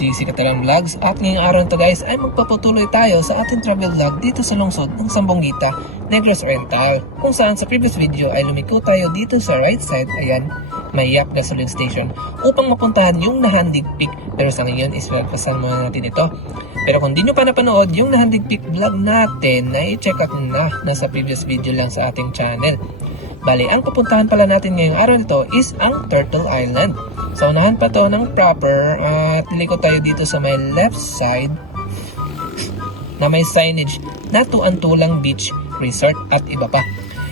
JC Catalan Vlogs at ngayong araw to guys ay magpapatuloy tayo sa ating travel vlog dito sa lungsod ng Sambongita, Negros Oriental, kung saan sa previous video ay lumiko tayo dito sa right side, ayan, may Yap Gasoline Station upang mapuntahan yung Nahandig Peak. Pero sa ngayon is wagpasan muna natin ito. Pero kung di nyo pa napanood yung Nahandig Peak vlog natin, na i-check out na nasa previous video lang sa ating channel. Bali, ang pupuntahan pala natin ngayong araw nito is ang Turtle Island. So, unahan pa to ng proper at liliko tayo dito sa may left side na may signage na Tuantulang Beach Resort at iba pa.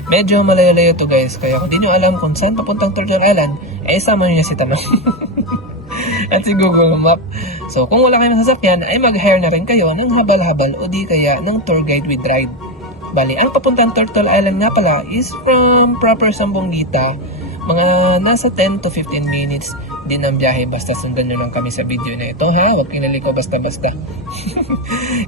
Medyo malayo-layo to guys, kaya kung di nyo alam kung saan papuntang Turtle Island, eh sama nyo si Tama at si Google Map. So, kung wala kayong sasakyan, ay mag-hire na rin kayo ng habal-habal o di kaya ng tour guide with ride. Bali, ang papuntang Turtle Island nga pala is from proper Sambongita. Mga nasa 10 to 15 minutes din ang biyahe, basta sundan nyo lang kami sa video na ito ha, huwag kinaliko basta-basta.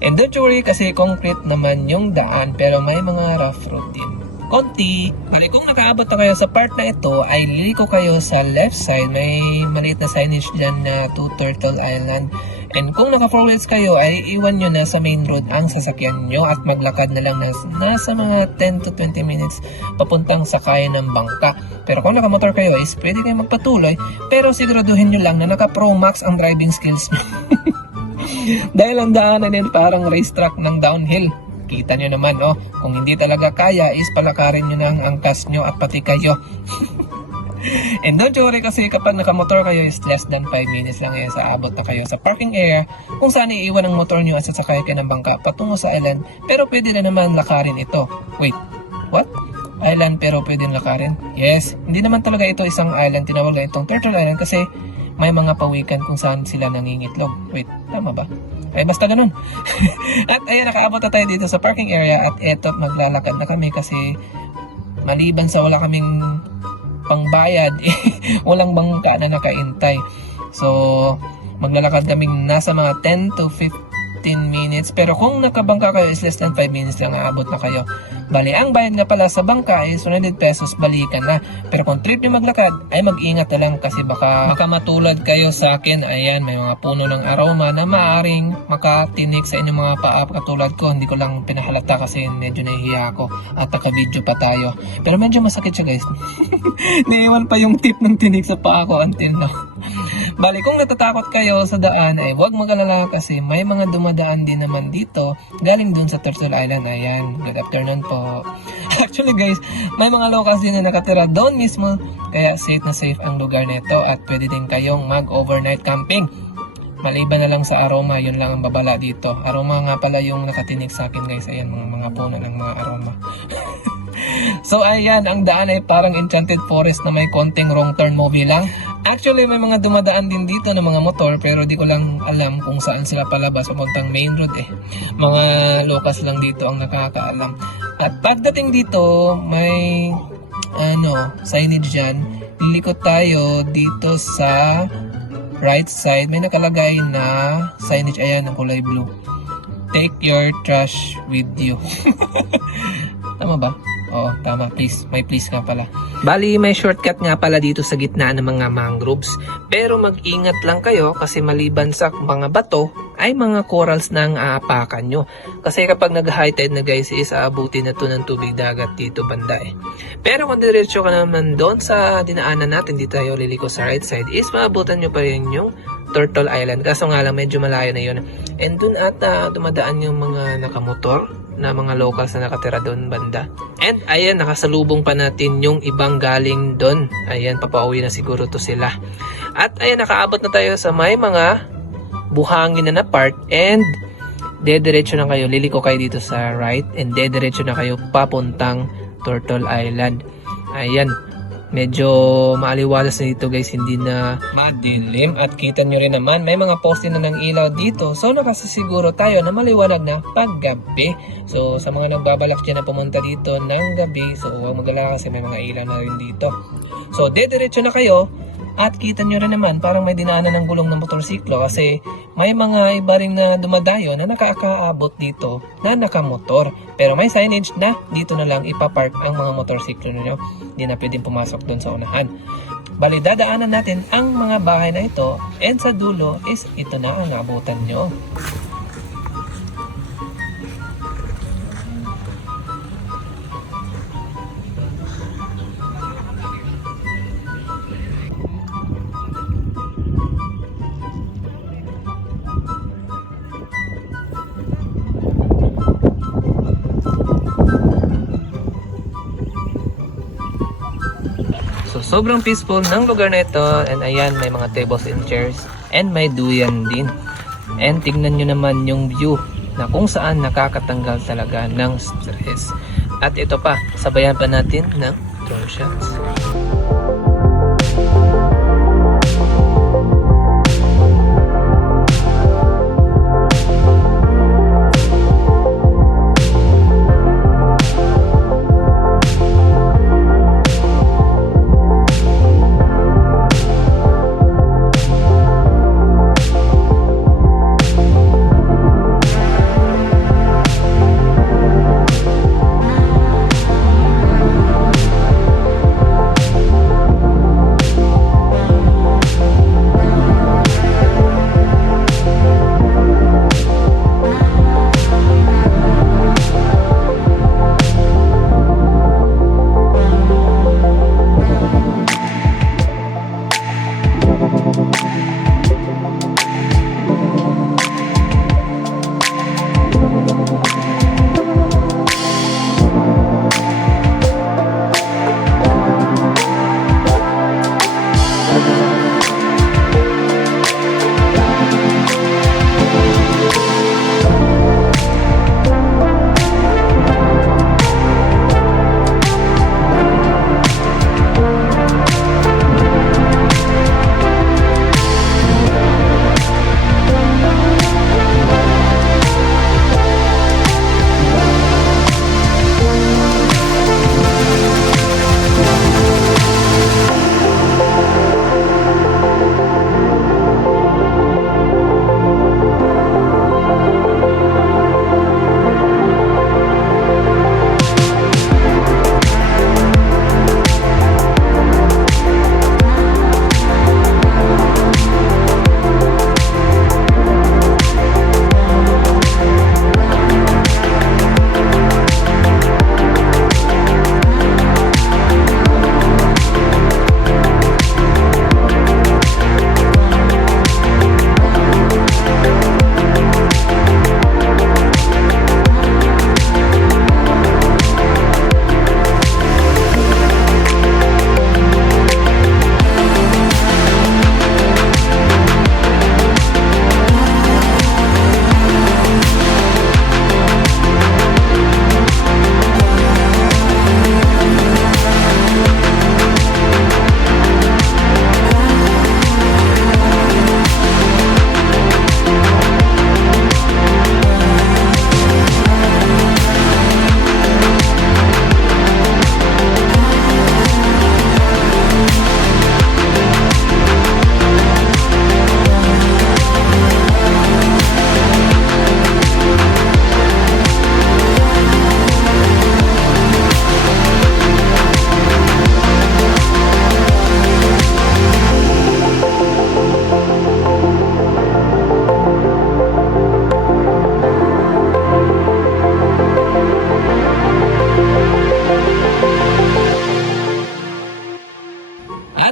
And don't worry kasi concrete naman yung daan pero may mga rough road din konti. Bali, kung nakaabot na kayo sa part na ito ay liliko kayo sa left side, may maliit na signage dyan na to Turtle Island. And kung naka 4 wheels kayo ay iwan nyo na sa main road ang sasakyan nyo at maglakad na lang nasa mga 10 to 20 minutes papuntang sakayan ng bangka. Pero kung nakamotor kayo is pwede kayo magpatuloy pero siguraduhin nyo lang na naka Pro Max ang driving skills nyo. Dahil ang daanan din parang racetrack ng downhill. Kita nyo naman, oh, kung hindi talaga kaya is palakarin nyo na ang angkas nyo at pati kayo. And don't worry kasi kapag nakamotor kayo is less than 5 minutes lang yan sa abot na kayo sa parking area kung saan iiwan ang motor nyo at sasakay kayo ng bangka patungo sa island. Pero pwede na naman lakarin ito. Wait, what? Island pero pwede lakarin? Yes, hindi naman talaga ito isang island. Tinawag na itong Turtle Island kasi may mga pawikan kung saan sila nangingitlog. Wait, tama ba? Ay basta ganun. At ayan, nakaabot na tayo dito sa parking area at eto, maglalakad na kami kasi maliban sa wala kaming pangbayad, walang bangka na nakaintay. So, maglalakad kaming nasa mga 10 to 15 minutes. Pero kung nakabangka kayo is less than 5 minutes lang aabot na kayo. Bali, ang bayad nga pala sa bangka is 100 pesos balikan na. Pero kung trip nyo maglakad, ay mag-ingat na lang kasi baka matulad kayo sa akin. Ayan, may mga puno ng aroma na maaring makatinik sa inyong mga paa katulad ko. Hindi ko lang pinahalata kasi medyo nahihiya ako at naka-video pa tayo. Pero medyo masakit siya guys. Naiwan pa yung tip ng tinik sa paa ko until now. Bali, kung natatakot kayo sa daan ay huwag mag-alala kasi may mga dumadaan din naman dito galing dun sa Turtle Island. Ayan, good afternoon po. Actually guys, may mga locals din na nakatira doon mismo kaya safe na safe ang lugar nito at pwede din kayong mag-overnight camping. Maliban na lang sa aroma, yun lang ang babala dito. Aroma nga pala yung nakatinig sa akin guys. Ayan, mga puno ng mga aroma. So ayan, ang daan ay parang Enchanted Forest na may konting wrong turn movie lang. Actually, may mga dumadaan din dito ng mga motor pero di ko lang alam kung saan sila palabas papuntang main road eh. Mga locals lang dito ang nakakaalam. At pagdating dito, may signage dyan. Lilikot tayo dito sa right side. May nakalagay na signage, ayan, ng kulay blue. Take your trash with you. Tama ba? Oo, tama. Please. May please nga pala. Bali, may shortcut nga pala dito sa gitna ng mga mangroves. Pero mag-ingat lang kayo kasi maliban sa mga bato, ay mga corals na ang aapakan nyo. Kasi kapag nag-high tide na guys, is aabutin na to ng tubig dagat dito banda eh. Pero kung diretso ka naman doon sa dinaanan natin, dito tayo liliko sa right side, is maabutan nyo pa rin yung Turtle Island. Kaso nga lang, medyo malayo na yun. And dun ata dumadaan yung mga nakamotor na mga locals na nakatira doon banda. And ayan, nakasalubong pa natin yung ibang galing doon. Ayan, papauwi na siguro to sila. At ayan, nakaabot na tayo sa may mga buhangin na part and dediretso na kayo. Liliko kayo dito sa right and dediretso na kayo papuntang Turtle Island. Ayan, medyo maaliwalas na dito guys, hindi na madilim at kita nyo rin naman may mga poste na ng ilaw dito, so nakasasiguro tayo na maliwanag na paggabi. So sa mga nagbabalak dyan na pumunta dito ng gabi, so huwag mag-alala kasi may mga ilaw na rin dito. So dediretso na kayo at kita nyo rin naman parang may dinaanan ng gulong ng motorsiklo kasi may mga iba rin na dumadayo na nakakaabot dito na nakamotor. Pero may signage na dito na lang ipapark ang mga motorsiklo nyo. Hindi na pwedeng pumasok doon sa unahan. Bali, dadaanan natin ang mga bahay na ito and sa dulo is ito na ang abutan nyo. So, sobrang peaceful ng lugar na ito. And ayan, may mga tables and chairs. And may duyan din. And tignan nyo naman yung view na kung saan nakakatanggal talaga ng stress. At ito pa, sabayan pa natin ng drone shots.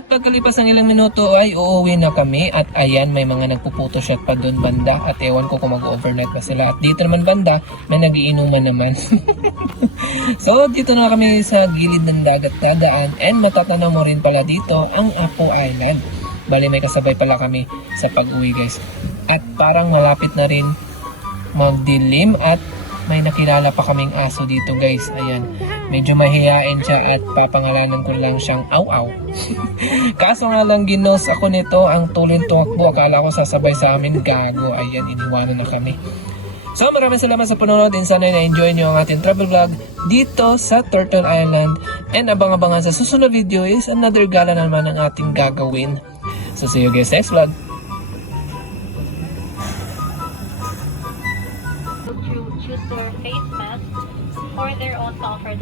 Pagkalipas ng ilang minuto ay uuwi na kami at ayan may mga nagpo-photoshoot pa doon banda at ewan ko kung mag-overnight pa sila at dito naman banda may nagiinuman naman. So dito na kami sa gilid ng dagat dadaan and matatanaw mo rin pala dito ang Apo Island. Bali may kasabay pala kami sa pag-uwi guys at parang malapit na rin magdilim at may nakilala pa kaming aso dito guys. Ayan, medyo mahihain siya at papangalanan ko lang siyang Aw-Aw. Kaso nga lang ginos ako nito, ang tulin tumakbo, akala ko sasabay sa amin, gago. Ayan, iniwanan na kami. So maraming salamat sa panonood and sana na-enjoy nyo ang ating travel vlog dito sa Turtle Island. And abang-abangan sa susunod video is another gala naman ang ating gagawin. So see you guys next vlog. To choose their face mask for their own comfort.